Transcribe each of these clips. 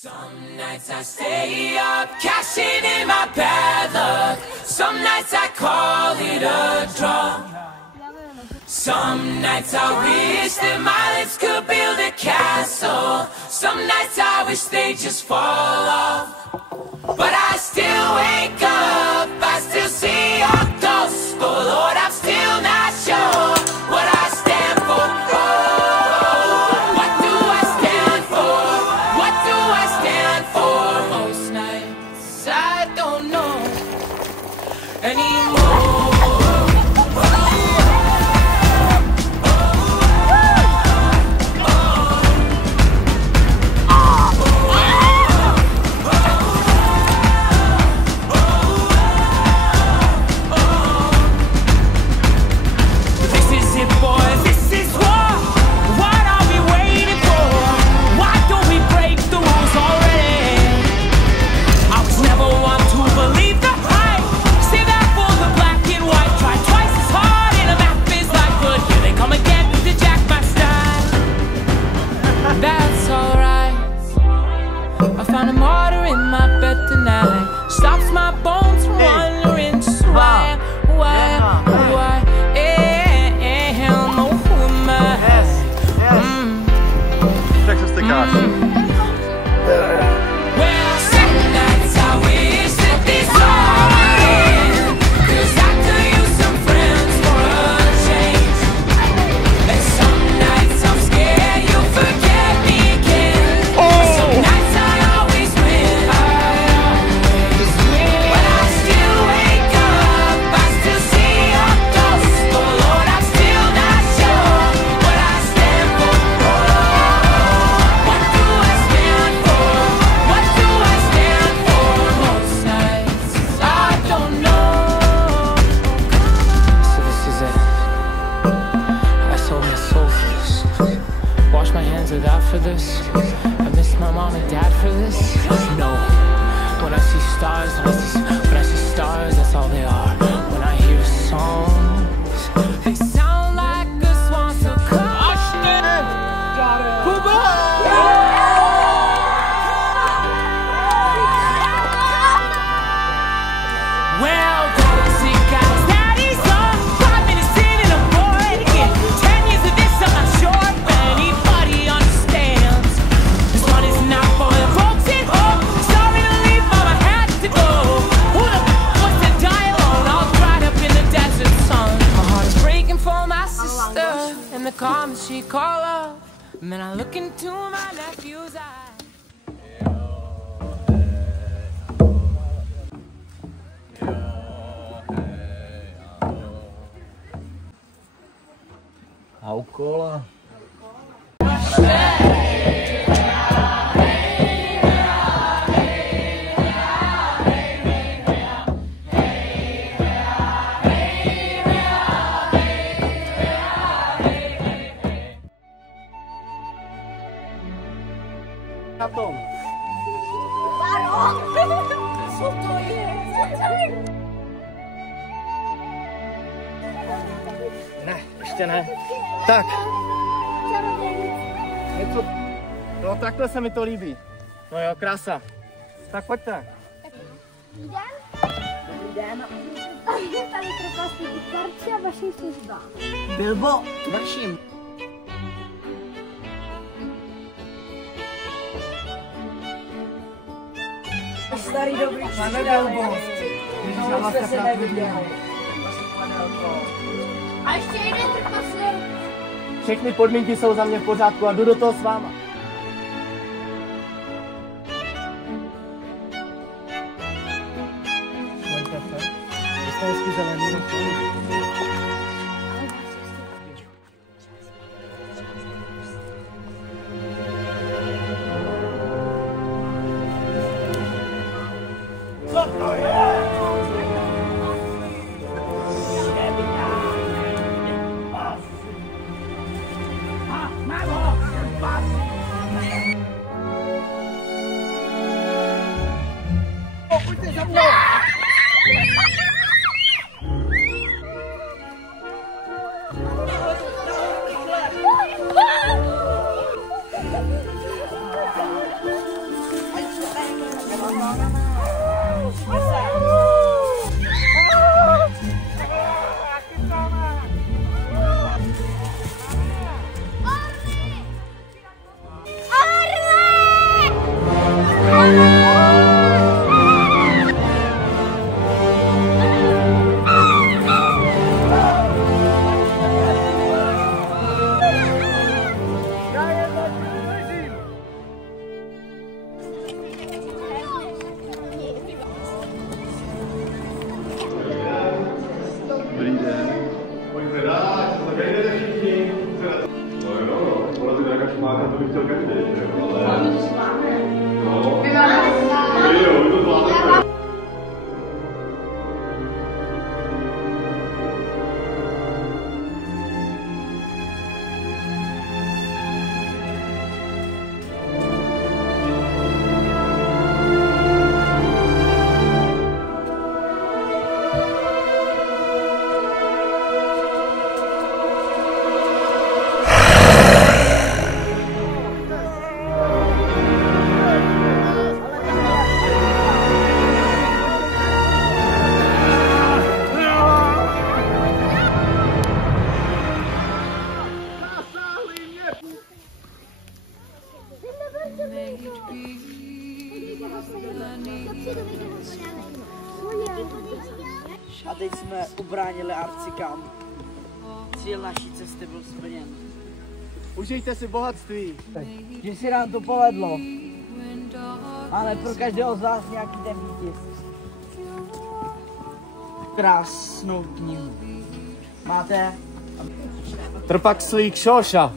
Some nights I stay up, cashing in my bad luck. Some nights I call it a draw. Some nights I wish that my lips could build a castle. Some nights I wish they just fall off. But I still wake up, I still see your ghost. Oh Lord, I'm still not sure what I stand for. Oh, what do I stand for? What do I stand for? Most nights I don't know anymore. Stops my bones from wondering just why am I who am I? Tak se stekáš. Well, some nights I wish that this all would end, 'cause I could use some friends for a change. And some nights I'm scared you'll forget me again. Some nights I always win. But I still wake up, I still see your ghost. Oh Lord, I'm still not sure what I stand for. What do I stand for? What do I stand for? Most nights I don't know. So this is it. I sold my soul for this. Wash my hands of that for this. I miss my mom and dad for this. No. When I see stars, when I see stars, that's all they are. When I hear songs, they sound like a swan so well, guys, daddy's on 5 minutes in and I'm bored again. 10 years of this, I'm not sure if anybody understands. This one is not for the folks at home. Sorry to leave, mom, I had to go. Who the wants to die alone? All dried up in the desert sun. My heart is breaking for my sister and the calm that she called up. And then I look into my nephew's eyes. A úkol? Na tom. Co to je? Ne, ještě ne. Tak. Něco. No takhle se mi to líbí. No jo, krása. Tak pojďte. Dobrý den. Dobrý den. Je tady trpasný Karči a vaším službám. Bilbo, vaším. Starý dobrý Pane Bilbo. No, jste se neviděli. A ještě jeden trpasný. Všechny podmínky jsou za mě v pořádku a jdu do toho s váma. Pojďte se. Vy jste hezky zelený. Co to je? Pojďte za mnou. A teď jsme ubránili Arci kam. Cíl naší cesty byl splněn. Užijte si bohatství. Že si nám to povedlo. Máme pro každého z vás nějaký ten výtisk. Krásnou knihu. Máte? Trpaslík Šoša.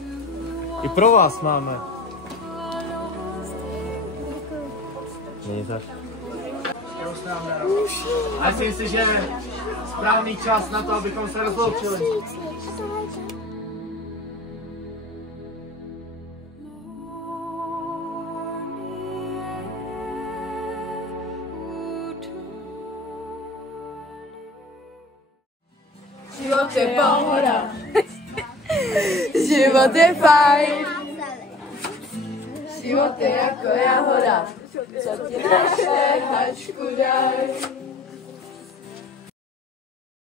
I pro vás máme. Není tak. A myslím si, že je správný čas na to, abychom se rozloučili. Život je pohoda. Život je fajn. Život je jako jahoda. Co ti naše hačku daj.